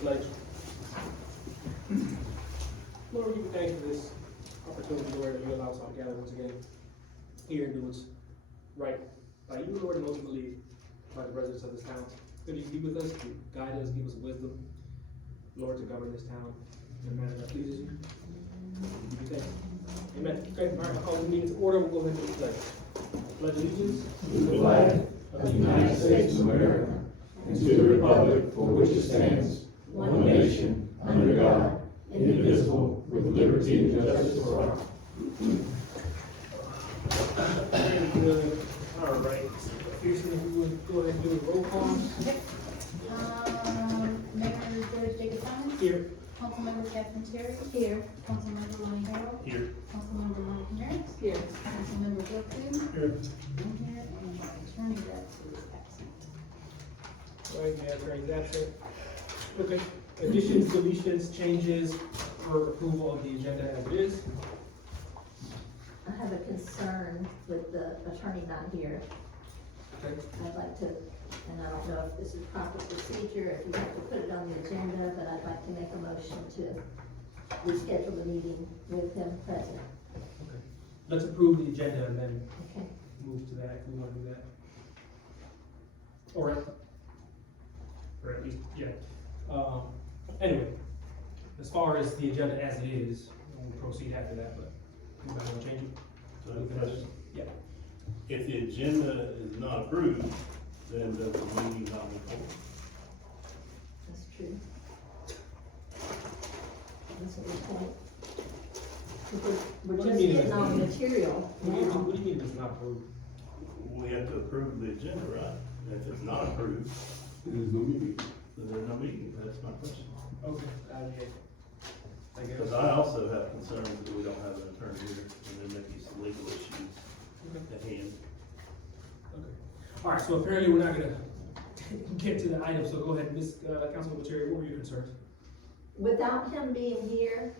pledge. Lord, we give you thanks for this opportunity, Lord, that you allow us all to gather once again here and do what's right by you, Lord, and ultimately by the residents of this town. Could you be with us, guide us, give us wisdom, Lord, to govern this town in a manner that pleases you? We give you thanks. Amen. Okay, all right, I'll call the meeting to order. We'll go ahead and do the pledge. Pledge allegiance To the flag of the United States of America, and to the republic for which it stands, one nation, under God, indivisible, with liberty and justice for all. Very good. All right. Houston, if you would go ahead and do a roll call. Mayor George Jacobson. Here. Councilmember Catherine Terry. Here. Councilmember Lonnie Harrell. Here. Councilmember Mike Harris. Here. Councilmember Bill Coon. Here. I'm here, and our attorney Rex is absent. All right, Mayor Attorney's absent. Okay. Additions, deletions, changes for approval of the agenda as it is. I have a concern with the attorney not here. Okay. I'd like to, and I don't know if this is proper procedure, if we have to put it on the agenda, but I'd like to make a motion to reschedule the meeting with him present. Okay. Let's approve the agenda and then Okay. move to that if we want to do that. All right. Or at least, yeah. Anyway, as far as the agenda as it is, we'll proceed after that, but anybody want to change it? So the question, Yeah. if the agenda is not approved, then does the meeting not move forward? That's true. That's a good point. Because we're What do you just mean getting it's all the not- material What now. do you mean it's not approved? We have to approve the agenda, right? And if it's not approved, There's no meeting. then there's no meeting, that's my question. Okay. I guess. Because I also have concerns that we don't have an attorney here, and there may be some legal issues at hand. Okay. All right, so apparently we're not gonna get to the item, so go ahead, Ms. Councilwoman Terry, what were your concerns? Without him being here,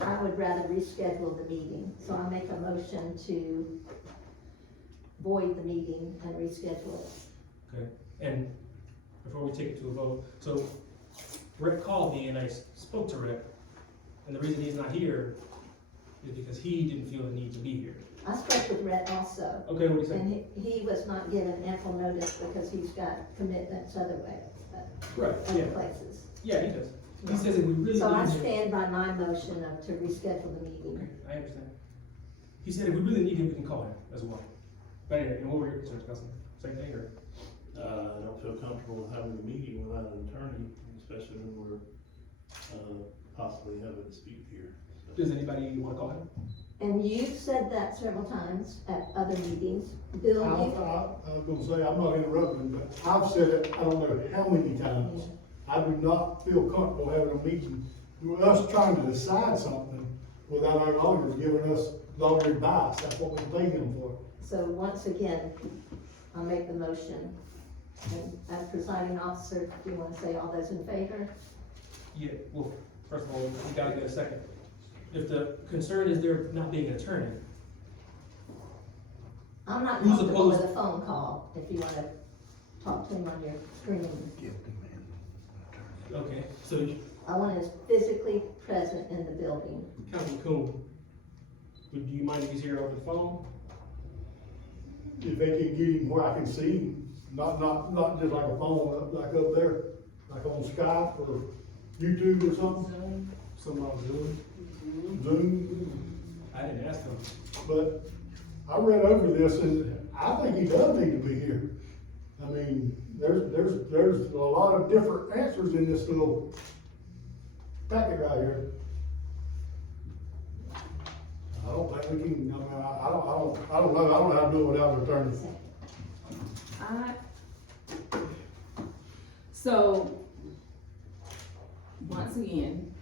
I would rather reschedule the meeting. So I make a motion to void the meeting and reschedule it. Okay, and before we take it to a vote, so Rick called me and I spoke to Rick, and the reason he's not here is because he didn't feel the need to be here. I spoke with Rhett also, Okay, what do you say? and he was not given ample notice because he's got commitments other Right, other yeah, places. yeah, he does. He says if we really So I need him. stand by my motion to reschedule the meeting. Okay, I understand. He said if we really need him, we can call him as well. But anyway, and what were your concerns, Councilman? Same thing, or? I don't feel comfortable having a meeting without an attorney, especially when we're, possibly having a dispute here. Does anybody want to call him? And you've said that several times at other meetings. Bill, I you, was gonna say, I'm not interrupting, but I've said it, I don't know how many times. I do not feel comfortable having a meeting, with us trying to decide something without our lawyers giving us lawyer advice. That's what we pay them for. so once again, I'll make the motion. And as presiding officer, do you want to say all those in favor? Yeah, well, first of all, we gotta get a second. If the concern is there not being an attorney, I'm not Who's comfortable with opposed? a phone call, if you want to talk to him on your screen. okay, so I want us physically present in the building. Councilman Coon, do you mind if he's here over the phone? If they can get him where I can see him, not just like a phone, like up there, like on Skype or YouTube or something, Some on Zoom? Zoom. I didn't ask him. But I read over this and I think he does need to be here. I mean, there's a lot of different answers in this little packet right here. I don't think we can, I mean, I don't know how to do it without an attorney. So, once again,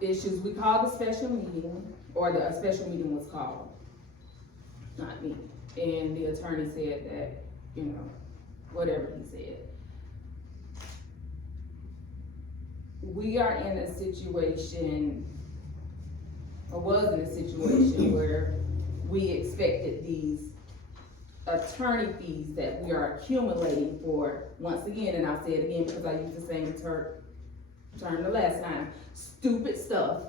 issues, we called a special meeting, or a special meeting was called, not me. And the attorney said that, you know, whatever he said. We are in a situation, or was in a situation where we expected these attorney fees that we are accumulating for, once again, and I'll say it again because I used the same term the last time, stupid stuff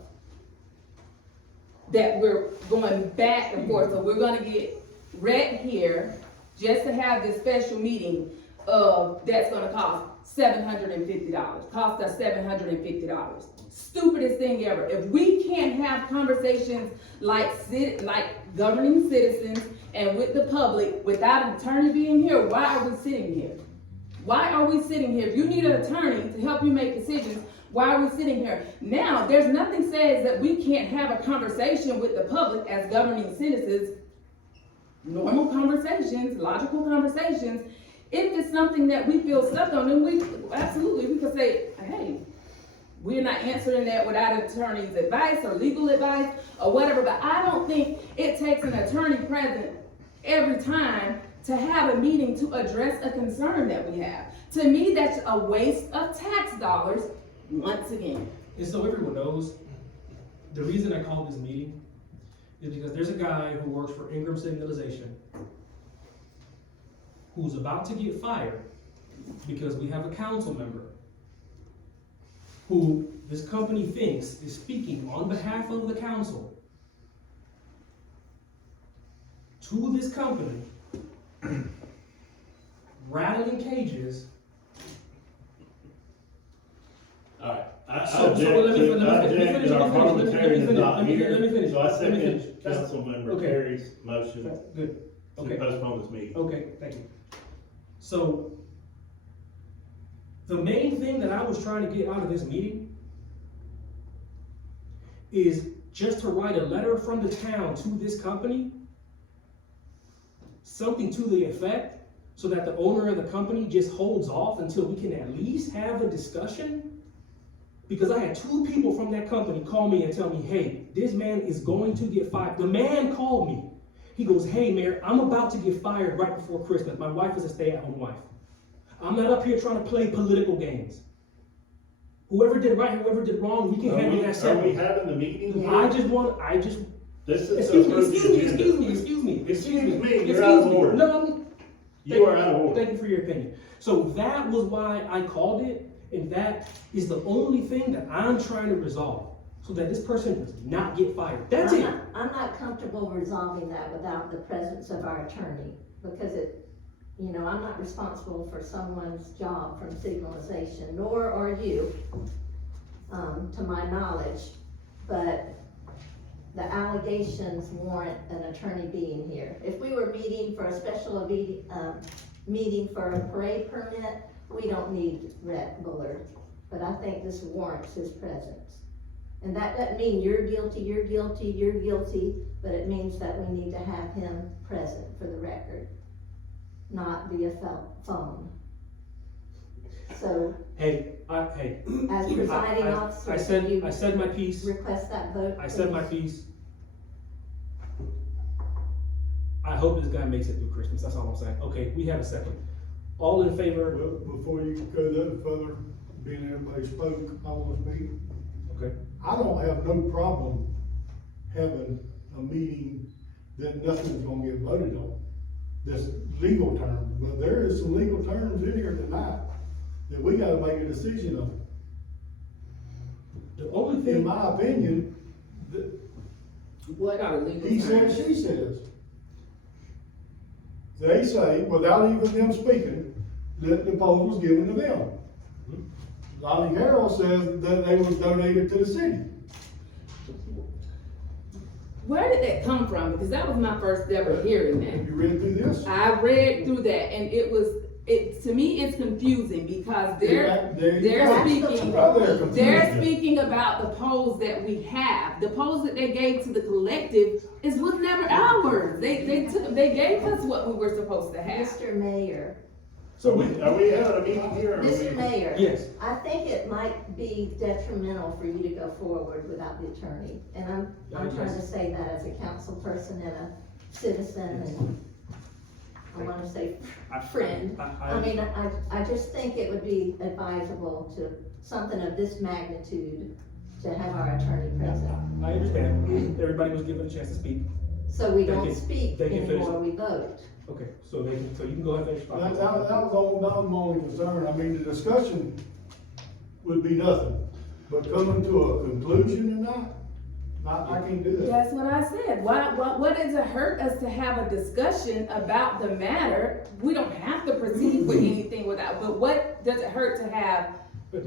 that we're going back and forth. So we're gonna get read here just to have this special meeting that's gonna cost $750, cost us $750. Stupidest thing ever. If we can't have conversations like governing citizens and with the public without an attorney being here, why are we sitting here? Why are we sitting here? If you need an attorney to help you make decisions, why are we sitting here? Now, there's nothing says that we can't have a conversation with the public as governing citizens, normal conversations, logical conversations. If it's something that we feel stuck on, then we could say, hey, we're not answering that without an attorney's advice or legal advice or whatever. But I don't think it takes an attorney present every time to have a meeting to address a concern that we have. To me, that's a waste of tax dollars once again. And so everyone knows, the reason I called this meeting is because there's a guy who works for Ingram Signalization who's about to get fired because we have a council member who this company thinks is speaking on behalf of the council to this company, rattling cages. Alright, I So object let me to, finish, I let me object finish, that our let me finish, parliamentarian is not let me here, finish, so I let me finish. second That's- Councilmember okay. Terry's motion That's good. to Okay. postpone this meeting. Okay, thank you. So, the main thing that I was trying to get out of this meeting is just to write a letter from the town to this company, something to the effect, so that the owner of the company just holds off until we can at least have a discussion. Because I had 2 people from that company call me and tell me, hey, this man is going to get fired. The man called me. He goes, hey, Mayor, I'm about to get fired right before Christmas. My wife is a stay-at-home wife. I'm not up here trying to play political games. Whoever did right, whoever did wrong, we can handle that Are we separately. having the meeting here? This is Excuse me, excuse me. you're out of order. No, You are out of order. thank you for your opinion. So that was why I called it, and that is the only thing that I'm trying to resolve, so that this person does not get fired. That's it. I'm not comfortable resolving that without the presence of our attorney, because I'm not responsible for someone's job from signalization, nor are you, to my knowledge, but the allegations warrant an attorney being here. If we were meeting for a special meeting for a parade permit, we don't need Rhett Bullard, but I think this warrants his presence. And that doesn't mean you're guilty, but it means that we need to have him present for the record, not via phone. So, Hey, as presiding officer, I said my piece. request that vote. I said my piece. I hope this guy makes it through Christmas. That's all I'm saying. Okay, we have a second. All in favor? Well, before you go that further, being everybody spoke on this meeting, Okay. I don't have no problem having a meeting that nothing's gonna get voted on. That's legal terms, but there is some legal terms in here tonight that we gotta make a decision on. The only In thing, my opinion, What are the legal he terms? says, she says. They say, without even them speaking, that the poll was given to them. Lonnie Harrell says that they was donated to the city. Where did that come from? Because that was my first ever hearing that. Have you read through this? I read through that, and to me, it's confusing because they're speaking. Right there, confused. They're speaking about the polls that we have. The polls that they gave to the collective was never ours. They gave us what we were supposed to have. Mr. Mayor, So are we having a meeting here? or are Mr. we- Mayor. yes, I think it might be detrimental for you to go forward without the attorney. And I'm trying to say that as a council person and a citizen, and I wanna say friend. I mean, I just think it would be advisable to, something of this magnitude, to have our attorney present. I understand. Everybody was given a chance to speak. So we They don't can- speak they can finish. anymore, we vote. Okay, so you can go ahead and finish. That was my only concern. I mean, the discussion would be nothing, but coming to a conclusion in that, I can't do that. That's what I said. What does it hurt us to have a discussion about the matter? We don't have to proceed with anything without, but what does it hurt to have a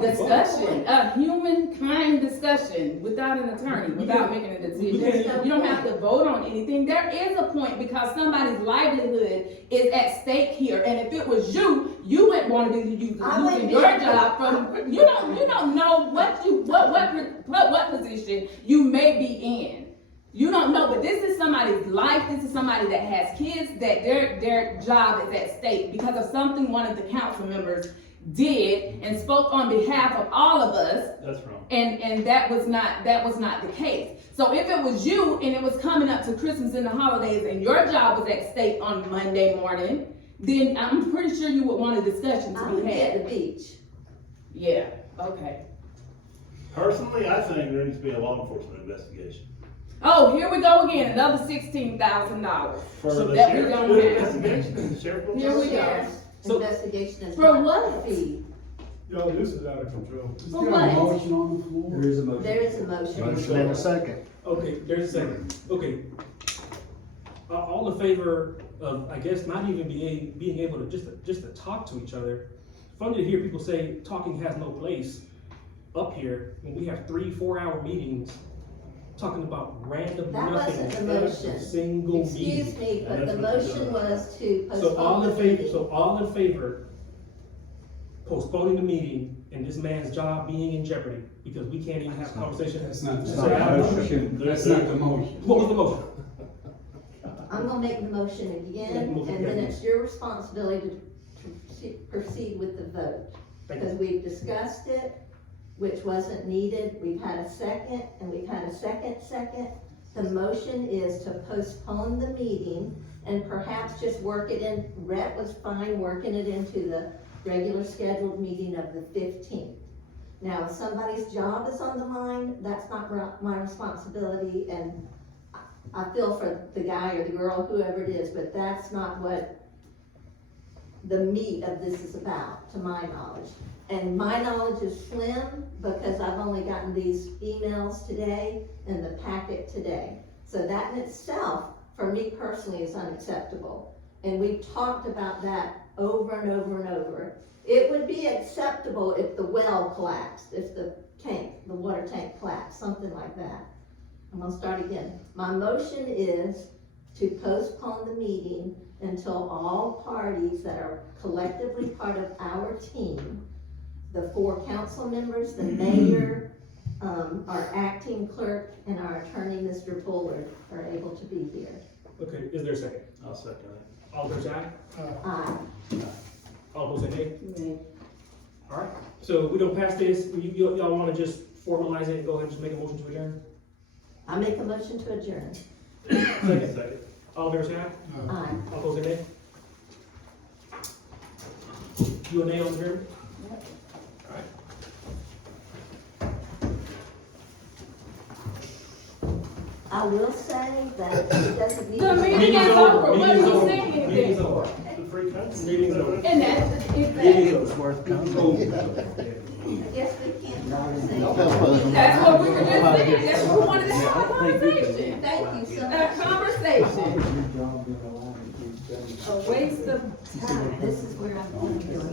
discussion, a humankind discussion without an attorney, without making a decision? You don't have to vote on anything. There is a point because somebody's livelihood is at stake here, and if it was you, you wouldn't want to be losing your job from. You don't know what position you may be in. You don't know, but this is somebody's life. This is somebody that has kids that their job is at stake because of something one of the council members did and spoke on behalf of all of us. That's wrong. And that was not the case. So if it was you and it was coming up to Christmas and the holidays and your job was at stake on Monday morning, then I'm pretty sure you would want a discussion to I be would be had. at the beach. Yeah, okay. Personally, I think there needs to be a law enforcement investigation. Oh, here we go again, another $16,000. For So the that we sheriff don't to do an have. investigation, the sheriff will Here we do it. go. Sheriff's So- investigation is For not what? a fee. Yo, this is out of control. For what? Motion on the floor? There is a motion. There is a motion. Motion and a second. Okay, there's a second. Okay. All in favor of, I guess, not even being able to just to talk to each other. Funny to hear people say talking has no place up here when we have 3-4 hour meetings talking about random That nothing. wasn't the motion. Every single meeting. Excuse me, but And the that's what motion you're doing. was to So all postpone in the favor, meeting. so all in favor postponing the meeting and this man's job being in jeopardy because we can't even have a conversation. That's not Say the aye. motion. That's not the motion. What was the motion? I'm gonna make the motion again, Make the motion and then again. it's your responsibility to proceed with the vote. Thank Because you. we've discussed it, which wasn't needed, we've had a second, and we've had a second. The motion is to postpone the meeting and perhaps just work it in, Rhett was fine working it into the regular scheduled meeting of the 15th. Now, if somebody's job is on the line, that's not my responsibility, and I feel for the guy or the girl, whoever it is, but that's not what the meat of this is about, to my knowledge. And my knowledge is slim, because I've only gotten these emails today and the packet today. So that in itself, for me personally, is unacceptable. And we've talked about that over and over and over. It would be acceptable if the well collapsed, if the water tank collapsed, something like that. I'm gonna start again. My motion is to postpone the meeting until all parties that are collectively part of our team, the 4 council members, the mayor, our acting clerk, and our attorney, Mr. Bullard, are able to be here. Okay, is there a second? I'll second it. All those say aye? Aye. All those say nay? Nay. All right, so we don't pass this, y'all wanna just formalize it and go ahead and just make a motion to adjourn? I make a motion to adjourn. Second. All fair say aye? Aye. All those say nay? You a nay on the adjournment? All right. I will say that it doesn't need. The to- meeting is over. What are Meeting's you over. saying anything Meeting's for? over. The free country. Meeting's over. And that's, It's worth coming. I guess we can't. that's what we were just saying, that's what we wanted to have a conversation. Thank you so A much. conversation, Your job being alive, it's done. a waste of time. This is where I'm going.